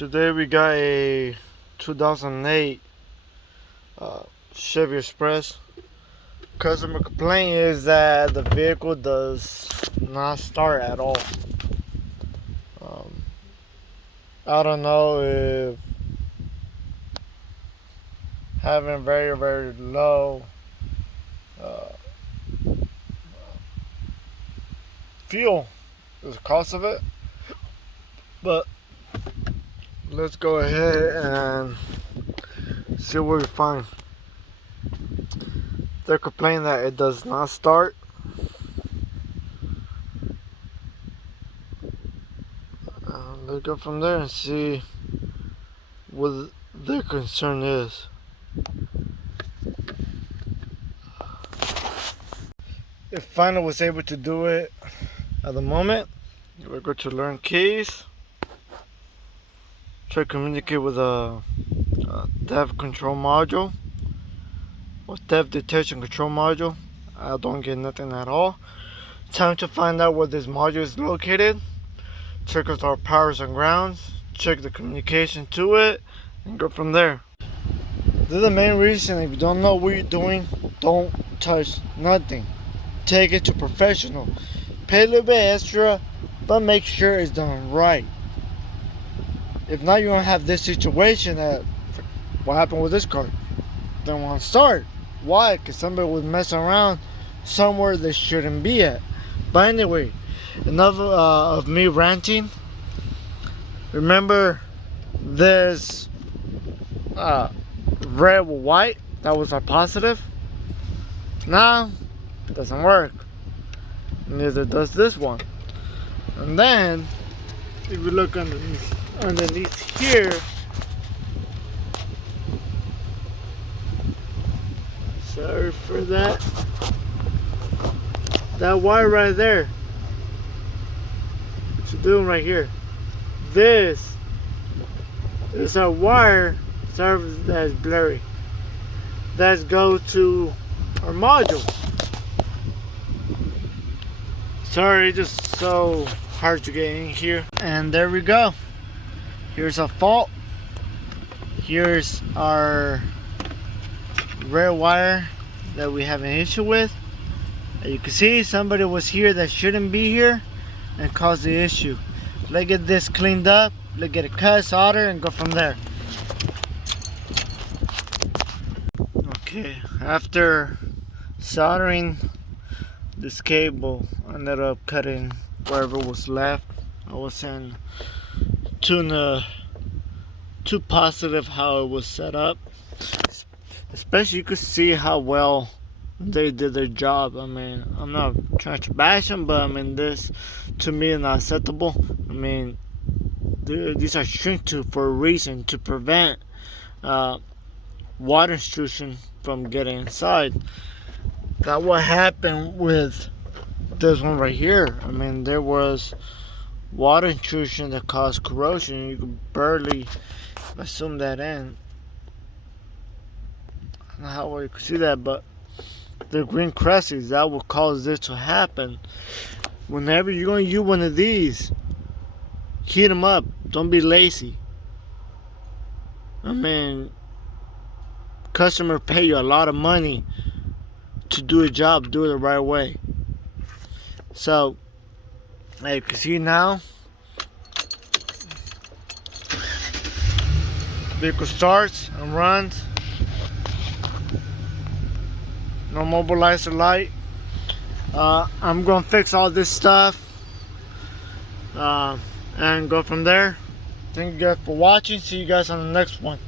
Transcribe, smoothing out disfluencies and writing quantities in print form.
Today we got a 2008 Chevy Express. Customer complaint is that the vehicle does not start at all. I don't know if having very low fuel is the cause of it, but let's go ahead and see what we find. They're complaining that it does not start. Let's go from there and see what their concern is. If finally was able to do it at the moment, we're going to learn keys. Try to communicate with a theft control module or theft detection control module. I don't get nothing at all. Time to find out where this module is located. Check out our powers and grounds. Check the communication to it and go from there. This is the main reason. If you don't know what you're doing, don't touch nothing. Take it to professional. Pay a little bit extra, but make sure it's done right. If not, you're gonna have this situation that what happened with this car. Don't want to start. Why? Because somebody was messing around somewhere they shouldn't be at. But anyway, enough of me ranting. Remember, there's red with white. That was our positive. Now, it doesn't work. Neither does this one. And then, if you look underneath here, sorry for that. That wire right there. What you doing right here? This is our wire service that is blurry. That goes to our module. Sorry, it's just so hard to get in here. And there we go. Here's a fault. Here's our red wire that we have an issue with. As you can see, somebody was here that shouldn't be here and caused the issue. Let's get this cleaned up. Let's get it cut, solder, and go from there. Okay, after soldering this cable, I ended up cutting wherever was left. I wasn't too positive how it was set up. Especially, you could see how well they did their job. I mean, I'm not trying to bash them, but I mean, this to me is not acceptable. I mean, these are shrink tube for a reason, to prevent water intrusion from getting inside. That's what happened with this one right here. I mean, there was water intrusion that caused corrosion. You could barely assume that in. I don't know how well you could see that, but the green crescents, that will cause this to happen. Whenever you're going to use one of these, heat them up. Don't be lazy. I mean, customer pay you a lot of money to do a job, do it the right way. So, as you can see now, vehicle starts and runs. No mobilizer light. I'm gonna fix all this stuff and go from there. Thank you guys for watching. See you guys on the next one.